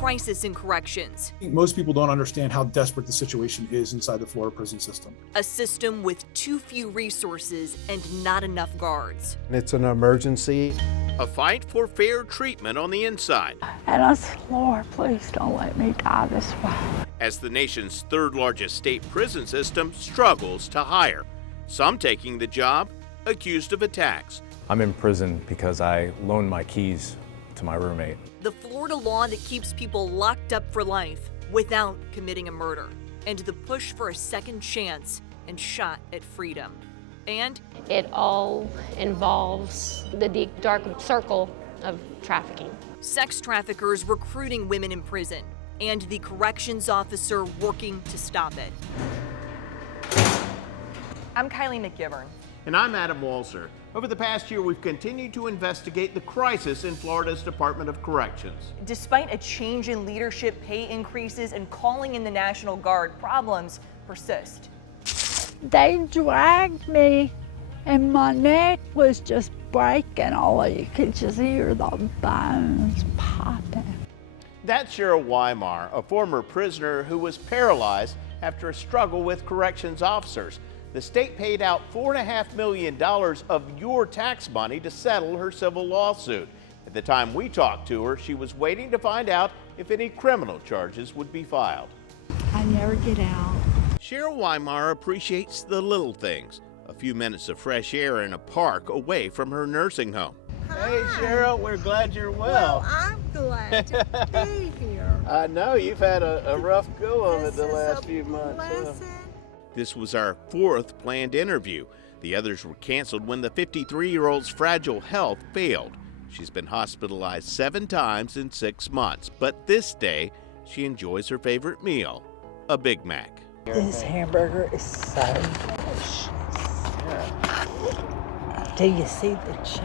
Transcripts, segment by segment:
crisis in corrections. Most people don't understand how desperate the situation is inside the Florida prison system. A system with too few resources and not enough guards. It's an emergency. A fight for fair treatment on the inside. And I said, Lord, please don't let me die this way. As the nation's third largest state prison system struggles to hire. Some taking the job accused of attacks. I'm in prison because I loaned my keys to my roommate. The Florida law that keeps people locked up for life without committing a murder. And the push for a second chance and shot at freedom. And it all involves the deep, dark circle of trafficking. Sex traffickers recruiting women in prison and the corrections officer working to stop it. I'm Kylie McGivern. And I'm Adam Walser. Over the past year, we've continued to investigate the crisis in Florida's Department of Corrections. Despite a change in leadership, pay increases, and calling in the National Guard, problems persist. They dragged me and my neck was just breaking. All you could just hear the bones popping. That's Cheryl Weimar, a former prisoner who was paralyzed after a struggle with corrections officers. The state paid out $4.5 million of your tax money to settle her civil lawsuit. At the time we talked to her, she was waiting to find out if any criminal charges would be filed. I never get out. Cheryl Weimar appreciates the little things. A few minutes of fresh air in a park away from her nursing home. Hi. Hey Cheryl, we're glad you're well. Well, I'm glad to be here. I know you've had a rough go of it the last few months. This was our fourth planned interview. The others were canceled when the 53-year-old's fragile health failed. She's been hospitalized 7 times in 6 months, but this day she enjoys her favorite meal, a Big Mac. This hamburger is so delicious. Do you see the cheese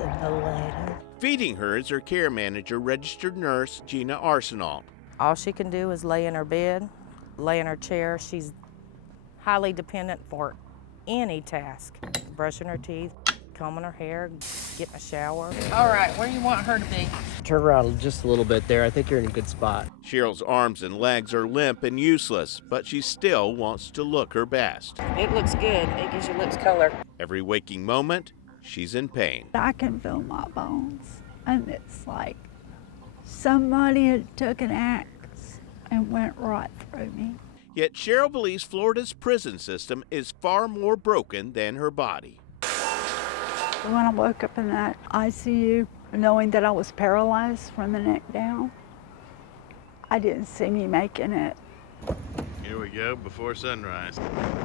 and the lettuce? Feeding her is her care manager, registered nurse Gina Arsenal. All she can do is lay in her bed, lay in her chair. She's highly dependent for any task. Brushing her teeth, combing her hair, getting a shower. All right, where do you want her to be? Turn around just a little bit there. I think you're in a good spot. Cheryl's arms and legs are limp and useless, but she still wants to look her best. It looks good. It gives your lips color. Every waking moment, she's in pain. I can feel my bones, and it's like somebody had took an axe and went right through me. Yet Cheryl believes Florida's prison system is far more broken than her body. When I woke up in that ICU, knowing that I was paralyzed from the neck down, I didn't see me making it. Here we go, before sunrise.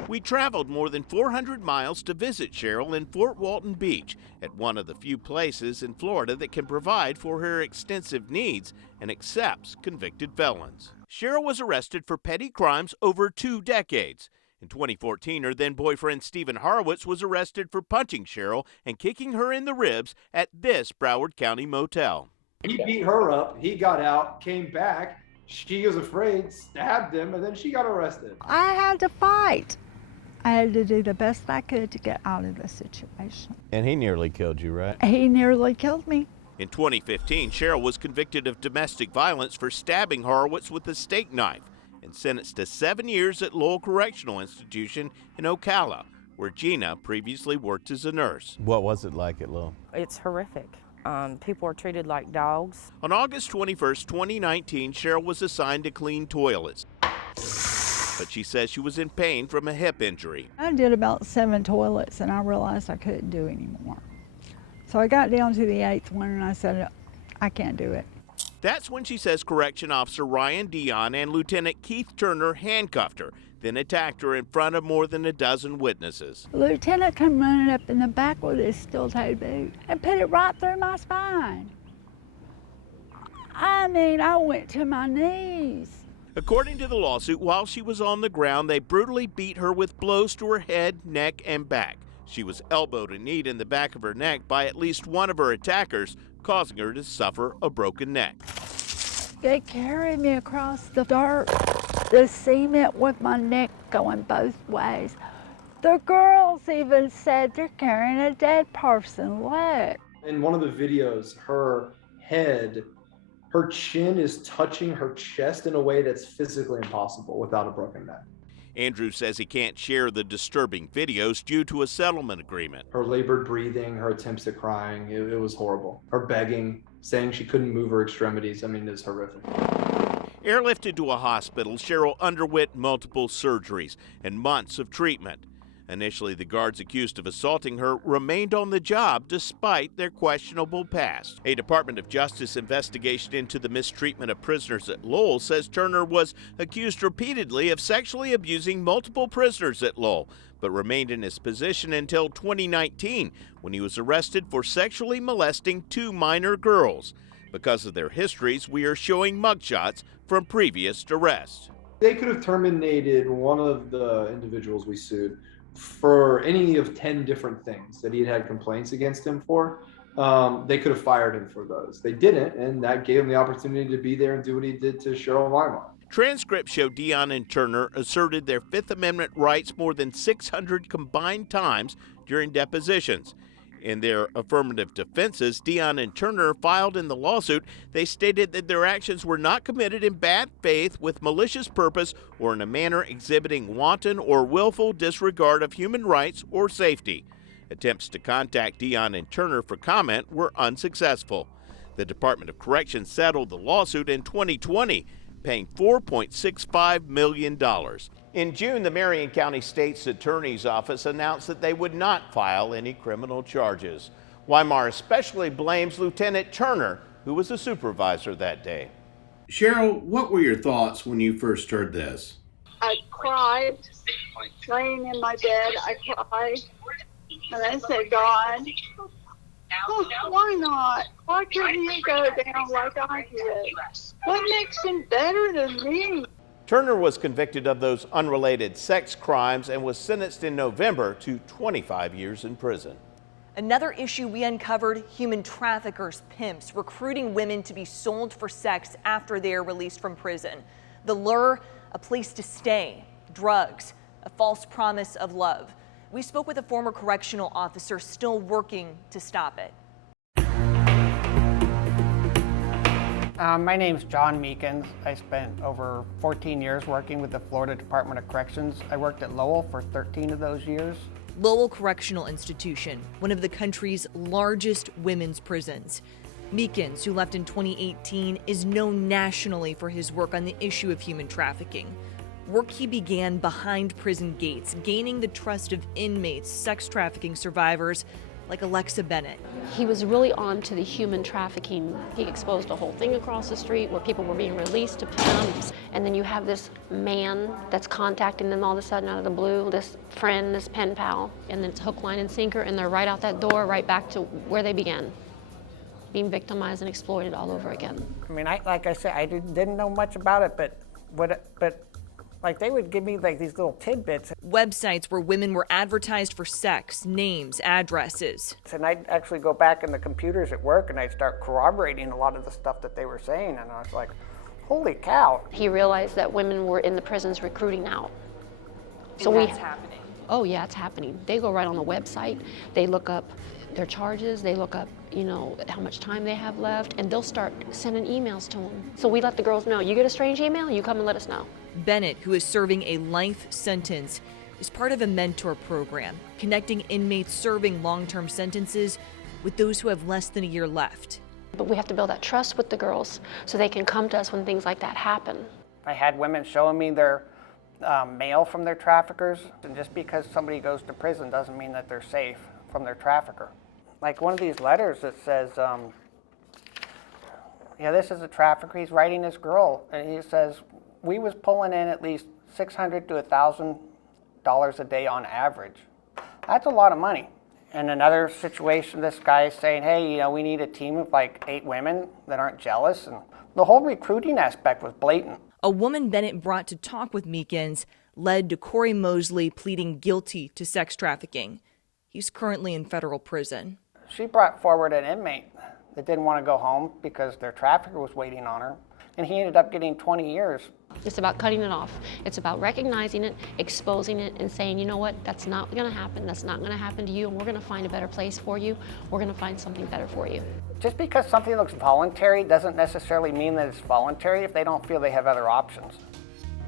We traveled more than 400 miles to visit Cheryl in Fort Walton Beach, at one of the few places in Florida that can provide for her extensive needs and accepts convicted felons. Cheryl was arrested for petty crimes over 2 decades. In 2014, her then-boyfriend Stephen Horowitz was arrested for punching Cheryl and kicking her in the ribs at this Broward County motel. He beat her up, he got out, came back, she was afraid, stabbed him, and then she got arrested. I had to fight. I had to do the best I could to get out of the situation. And he nearly killed you, right? He nearly killed me. In 2015, Cheryl was convicted of domestic violence for stabbing Horowitz with a steak knife and sentenced to 7 years at Lowell Correctional Institution in Ocala, where Gina previously worked as a nurse. What was it like at Lowell? It's horrific. People are treated like dogs. On August 21st, 2019, Cheryl was assigned to clean toilets. But she says she was in pain from a hip injury. I did about 7 toilets and I realized I couldn't do anymore. So I got down to the 8th one and I said, I can't do it. That's when she says Correction Officer Ryan Dion and Lieutenant Keith Turner handcuffed her, then attacked her in front of more than a dozen witnesses. The lieutenant come running up in the back with his steel-toed boot and put it right through my spine. I mean, I went to my knees. According to the lawsuit, while she was on the ground, they brutally beat her with blows to her head, neck, and back. She was elbowed and kneed in the back of her neck by at least one of her attackers, causing her to suffer a broken neck. They carried me across the dirt, the cement with my neck going both ways. The girls even said they're carrying a dead person. Look. In one of the videos, her head Her chin is touching her chest in a way that's physically impossible without a broken neck. Andrew says he can't share the disturbing videos due to a settlement agreement. Her labored breathing, her attempts at crying, it was horrible. Her begging, saying she couldn't move her extremities, I mean, it's horrific. Airlifted to a hospital, Cheryl underwent multiple surgeries and months of treatment. Initially, the guards accused of assaulting her remained on the job despite their questionable past. A Department of Justice investigation into the mistreatment of prisoners at Lowell says Turner was accused repeatedly of sexually abusing multiple prisoners at Lowell, but remained in his position until 2019 when he was arrested for sexually molesting 2 minor girls. Because of their histories, we are showing mugshots from previous arrests. They could have terminated one of the individuals we sued for any of 10 different things that he had complaints against him for. They could have fired him for those. They didn't, and that gave him the opportunity to be there and do what he did to Cheryl Weimar. Transcripts show Dion and Turner asserted their Fifth Amendment rights more than 600 combined times during depositions. In their affirmative defenses, Dion and Turner filed in the lawsuit. They stated that their actions were not committed in bad faith with malicious purpose or in a manner exhibiting wanton or willful disregard of human rights or safety. Attempts to contact Dion and Turner for comment were unsuccessful. The Department of Corrections settled the lawsuit in 2020, paying $4.65 million. In June, the Marion County State's Attorney's Office announced that they would not file any criminal charges. Weimar especially blames Lieutenant Turner, who was a supervisor that day. Cheryl, what were your thoughts when you first heard this? I cried, laying in my bed, I cried, and I said, God, why not? Why couldn't you go down like I did? What makes him better than me? Turner was convicted of those unrelated sex crimes and was sentenced in November to 25 years in prison. Another issue we uncovered: human traffickers, pimps, recruiting women to be sold for sex after they are released from prison. The lure: a place to stay, drugs, a false promise of love. We spoke with a former correctional officer still working to stop it. My name's John Meekins. I spent over 14 years working with the Florida Department of Corrections. I worked at Lowell for 13 of those years. Lowell Correctional Institution, one of the country's largest women's prisons. Meekins, who left in 2018, is known nationally for his work on the issue of human trafficking. Work he began behind prison gates, gaining the trust of inmates, sex trafficking survivors like Alexa Bennett. He was really on to the human trafficking. He exposed a whole thing across the street where people were being released to pimps. And then you have this man that's contacting them all of a sudden out of the blue, this friend, this pen pal, and then it's hook, line, and sinker, and they're right out that door, right back to where they began, being victimized and exploited all over again. I mean, like I said, I didn't know much about it, but like they would give me like these little tidbits. Websites where women were advertised for sex, names, addresses. And I'd actually go back in the computers at work and I'd start corroborating a lot of the stuff that they were saying, and I was like, holy cow. He realized that women were in the prisons recruiting out. So that's happening. Oh yeah, it's happening. They go right on the website, they look up their charges, they look up, you know, how much time they have left, and they'll start sending emails to them. So we let the girls know, you get a strange email, you come and let us know. Bennett, who is serving a life sentence, is part of a mentor program connecting inmates serving long-term sentences with those who have less than a year left. But we have to build that trust with the girls so they can come to us when things like that happen. I had women showing me their mail from their traffickers, and just because somebody goes to prison doesn't mean that they're safe from their trafficker. Like one of these letters that says, yeah, this is a trafficker, he's writing this girl, and he says, we was pulling in at least $600 to $1,000 a day on average. That's a lot of money. In another situation, this guy is saying, hey, you know, we need a team of like 8 women that aren't jealous, and the whole recruiting aspect was blatant. A woman Bennett brought to talk with Meekins led to Corey Mosley pleading guilty to sex trafficking. He's currently in federal prison. She brought forward an inmate that didn't want to go home because their trafficker was waiting on her, and he ended up getting 20 years It's about cutting it off. It's about recognizing it, exposing it, and saying, you know what, that's not going to happen. That's not going to happen to you, and we're going to find a better place for you. We're going to find something better for you. Just because something looks voluntary doesn't necessarily mean that it's voluntary if they don't feel they have other options.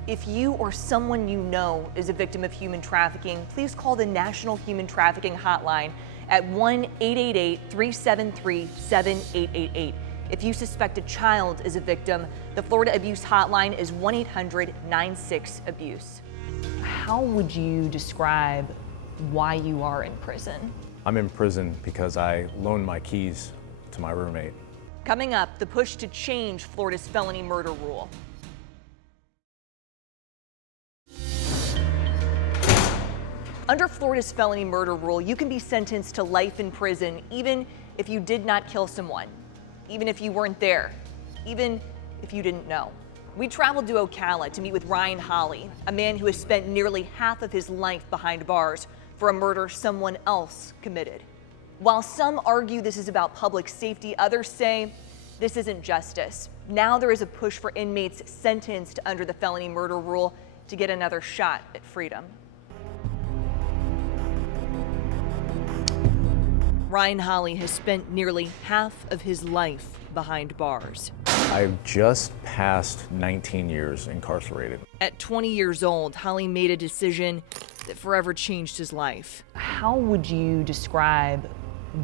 If you or someone you know is a victim of human trafficking, please call the National Human Trafficking Hotline at 1-888-373-7888. If you suspect a child is a victim, the Florida Abuse Hotline is 1-800-96-ABUSE. How would you describe why you are in prison? I'm in prison because I loaned my keys to my roommate. Coming up, the push to change Florida's felony murder rule. Under Florida's felony murder rule, you can be sentenced to life in prison even if you did not kill someone, even if you weren't there, even if you didn't know. We traveled to Ocala to meet with Ryan Holley, a man who has spent nearly half of his life behind bars for a murder someone else committed. While some argue this is about public safety, others say this isn't justice. Now there is a push for inmates sentenced under the felony murder rule to get another shot at freedom. Ryan Holley has spent nearly half of his life behind bars. I've just passed 19 years incarcerated. At 20 years old, Holley made a decision that forever changed his life. How would you describe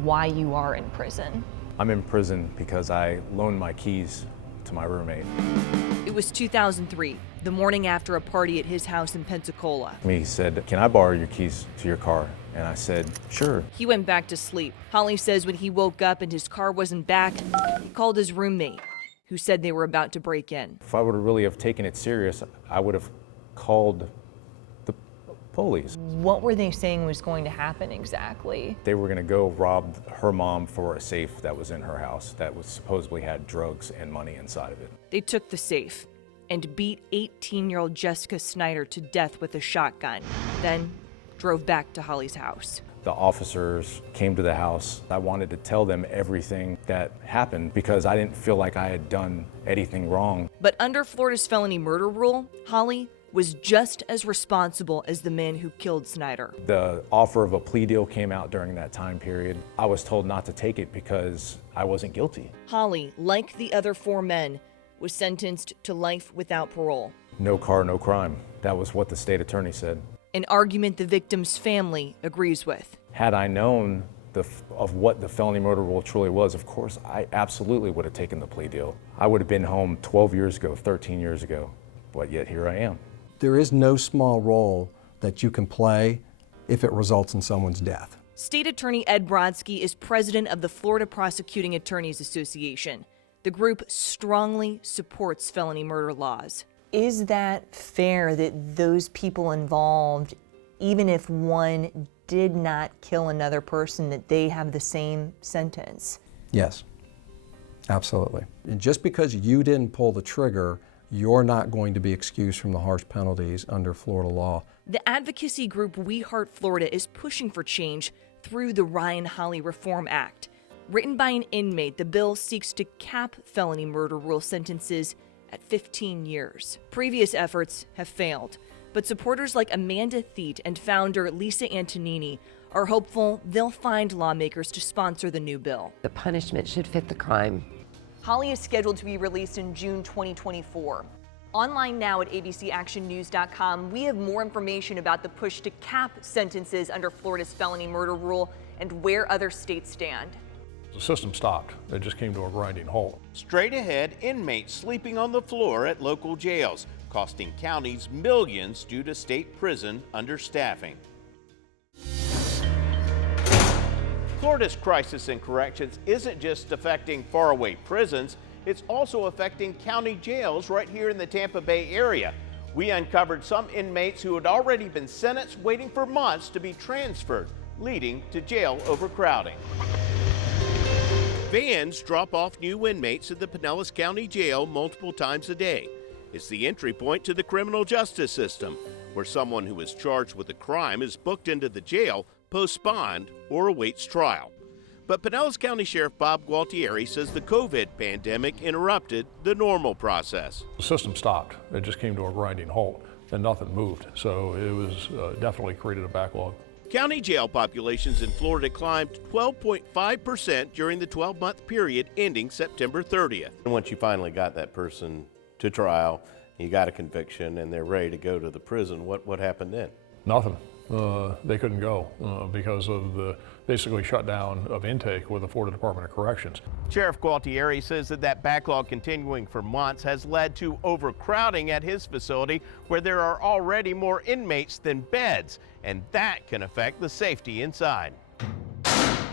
why you are in prison? I'm in prison because I loaned my keys to my roommate. It was 2003, the morning after a party at his house in Pensacola. He said, "Can I borrow your keys to your car?" And I said, "Sure." He went back to sleep. Holley says when he woke up and his car wasn't back, he called his roommate, who said they were about to break in. If I would have really have taken it serious, I would have called the police. What were they saying was going to happen exactly? They were going to go rob her mom for a safe that was in her house that was supposedly had drugs and money inside of it. They took the safe and beat 18-year-old Jessica Snyder to death with a shotgun, then drove back to Holley's house. The officers came to the house. I wanted to tell them everything that happened because I didn't feel like I had done anything wrong. But under Florida's felony murder rule, Holley was just as responsible as the man who killed Snyder. The offer of a plea deal came out during that time period. I was told not to take it because I wasn't guilty. Holley, like the other four men, was sentenced to life without parole. No car, no crime. That was what the state attorney said. An argument the victim's family agrees with. Had I known of what the felony murder rule truly was, of course, I absolutely would have taken the plea deal. I would have been home 12 years ago, 13 years ago, but yet here I am. There is no small role that you can play if it results in someone's death. State Attorney Ed Brodsky is president of the Florida Prosecuting Attorneys Association. The group strongly supports felony murder laws. Is that fair that those people involved, even if one did not kill another person, that they have the same sentence? Yes, absolutely. And just because you didn't pull the trigger, you're not going to be excused from the harsh penalties under Florida law. The advocacy group We Heart Florida is pushing for change through the Ryan Holley Reform Act. Written by an inmate, the bill seeks to cap felony murder rule sentences at 15 years. Previous efforts have failed, but supporters like Amanda Theet and founder Lisa Antonini are hopeful they'll find lawmakers to sponsor the new bill. The punishment should fit the crime. Holley is scheduled to be released in June 2024. Online now at abcactionnews.com, we have more information about the push to cap sentences under Florida's felony murder rule and where other states stand. The system stopped. It just came to a grinding halt. Straight ahead, inmates sleeping on the floor at local jails, costing counties millions due to state prison understaffing. Florida's crisis in corrections isn't just affecting faraway prisons, it's also affecting county jails right here in the Tampa Bay area. We uncovered some inmates who had already been sentenced waiting for months to be transferred, leading to jail overcrowding. Vans drop off new inmates at the Pinellas County Jail multiple times a day. It's the entry point to the criminal justice system, where someone who is charged with a crime is booked into the jail, post bond, or awaits trial. But Pinellas County Sheriff Bob Gualtieri says the COVID pandemic interrupted the normal process. The system stopped. It just came to a grinding halt and nothing moved. So it was definitely created a backlog. County jail populations in Florida climbed 12.5% during the 12-month period ending September 30th. And once you finally got that person to trial, you got a conviction, and they're ready to go to the prison, what happened then? Nothing. They couldn't go because of the basically shutdown of intake with the Florida Department of Corrections. Sheriff Gualtieri says that backlog continuing for months has led to overcrowding at his facility, where there are already more inmates than beds, and that can affect the safety inside.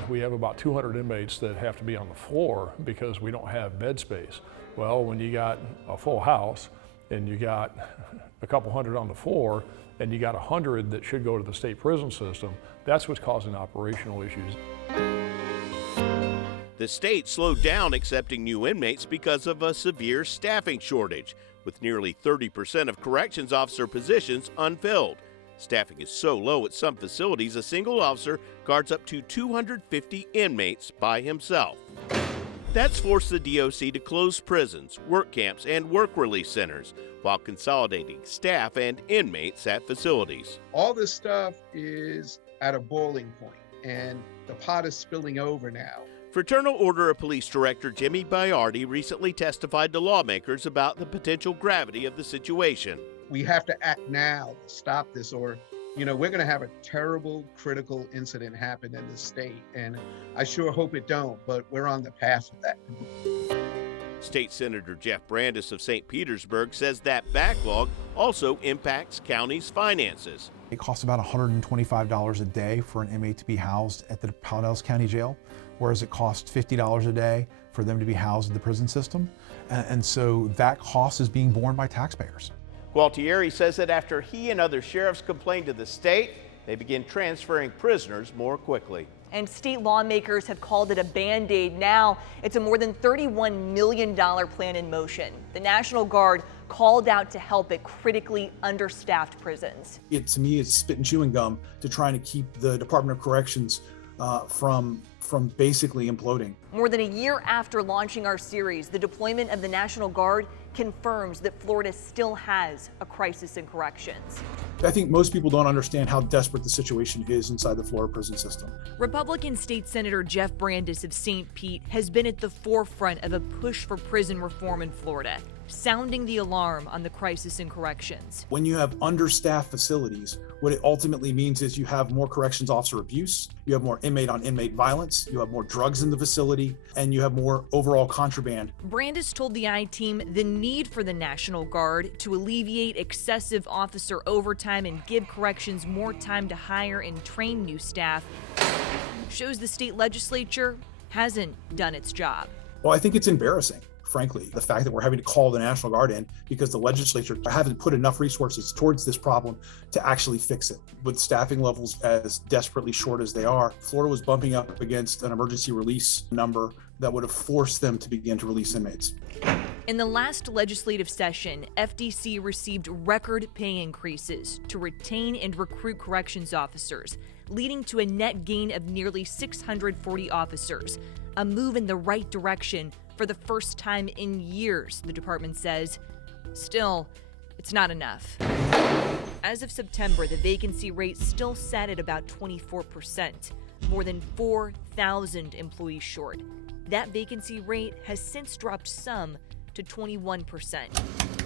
We have about 200 inmates that have to be on the floor because we don't have bed space. Well, when you got a full house and you got a couple hundred on the floor, and you got 100 that should go to the state prison system, that's what's causing operational issues. The state slowed down accepting new inmates because of a severe staffing shortage, with nearly 30% of corrections officer positions unfilled. Staffing is so low at some facilities, a single officer guards up to 250 inmates by himself. That's forced the DOC to close prisons, work camps, and work release centers, while consolidating staff and inmates at facilities. All this stuff is at a boiling point, and the pot is spilling over now. Fraternal Order of Police Director Jimmy Bayardi recently testified to lawmakers about the potential gravity of the situation. We have to act now to stop this, or we're going to have a terrible, critical incident happen in the state, and I sure hope it don't, but we're on the path of that. State Senator Jeff Brandes of St. Petersburg says that backlog also impacts county's finances. It costs about $125 a day for an inmate to be housed at the Pinellas County Jail, whereas it costs $50 a day for them to be housed in the prison system. And so that cost is being borne by taxpayers. Gualtieri says that after he and other sheriffs complained to the state, they began transferring prisoners more quickly. And state lawmakers have called it a Band-Aid. Now it's a more than $31 million plan in motion. The National Guard called out to help at critically understaffed prisons. To me, it's spit and chewing gum to trying to keep the Department of Corrections from basically imploding. More than a year after launching our series, the deployment of the National Guard confirms that Florida still has a crisis in corrections. I think most people don't understand how desperate the situation is inside the Florida prison system. Republican State Senator Jeff Brandes of St. Pete has been at the forefront of a push for prison reform in Florida, sounding the alarm on the crisis in corrections. When you have understaffed facilities, what it ultimately means is you have more corrections officer abuse, you have more inmate on inmate violence, you have more drugs in the facility, and you have more overall contraband. Brandes told the I-Team the need for the National Guard to alleviate excessive officer overtime and give corrections more time to hire and train new staff shows the state legislature hasn't done its job. Well, I think it's embarrassing. Frankly, the fact that we're having to call the National Guard in because the legislature haven't put enough resources towards this problem to actually fix it. With staffing levels as desperately short as they are, Florida was bumping up against an emergency release number that would have forced them to begin to release inmates. In the last legislative session, FDC received record pay increases to retain and recruit corrections officers, leading to a net gain of nearly 640 officers, a move in the right direction for the first time in years, the department says. Still, it's not enough. As of September, the vacancy rate still sat at about 24%, more than 4,000 employees short. That vacancy rate has since dropped some to 21%.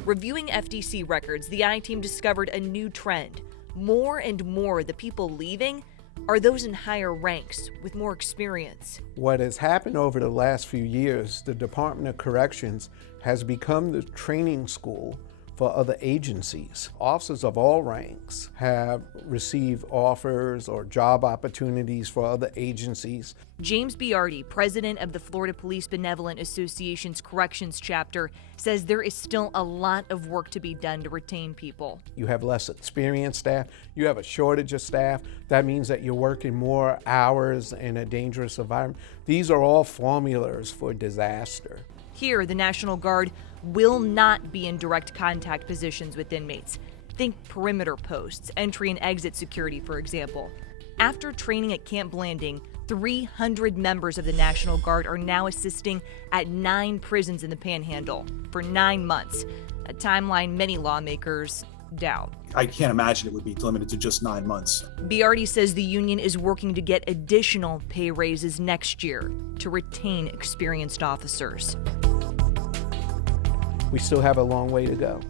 Reviewing FDC records, the I-Team discovered a new trend. More and more the people leaving are those in higher ranks with more experience. What has happened over the last few years, the Department of Corrections has become the training school for other agencies. Officers of all ranks have received offers or job opportunities for other agencies. James Bayardi, president of the Florida Police Benevolent Association's Corrections chapter, says there is still a lot of work to be done to retain people. You have less experienced staff, you have a shortage of staff. That means that you're working more hours in a dangerous environment. These are all formulas for disaster. Here, the National Guard will not be in direct contact positions with inmates. Think perimeter posts, entry and exit security, for example. After training at Camp Blanding, 300 members of the National Guard are now assisting at 9 prisons in the Panhandle for 9 months, a timeline many lawmakers doubt. I can't imagine it would be limited to just 9 months. Biardi says the union is working to get additional pay raises next year to retain experienced officers. We still have a long way to go.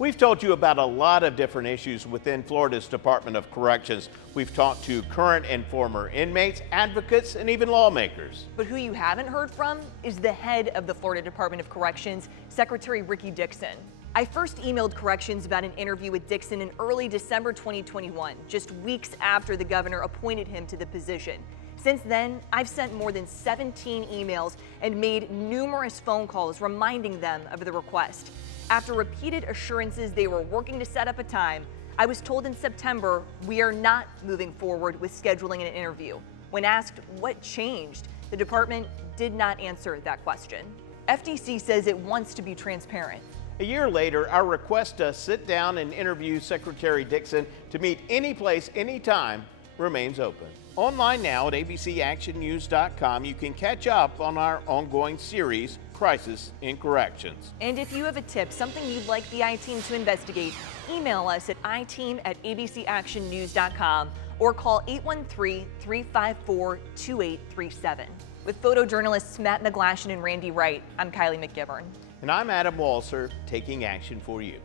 We've told you about a lot of different issues within Florida's Department of Corrections. We've talked to current and former inmates, advocates, and even lawmakers. But who you haven't heard from is the head of the Florida Department of Corrections, Secretary Ricky Dixon. I first emailed Corrections about an interview with Dixon in early December 2021, just weeks after the governor appointed him to the position. Since then, I've sent more than 17 emails and made numerous phone calls reminding them of the request. After repeated assurances they were working to set up a time, I was told in September we are not moving forward with scheduling an interview. When asked what changed, the department did not answer that question. FDC says it wants to be transparent. A year later, our request to sit down and interview Secretary Dixon to meet any place, anytime remains open. Online now at abcactionnews.com, you can catch up on our ongoing series, Crisis in Corrections. And if you have a tip, something you'd like the I-Team to investigate, email us at iTeam@abcactionnews.com or call 813-354-2837. With photojournalists Matt McGlashan and Randy Wright, I'm Kylie McGivern. And I'm Adam Walser, taking action for you.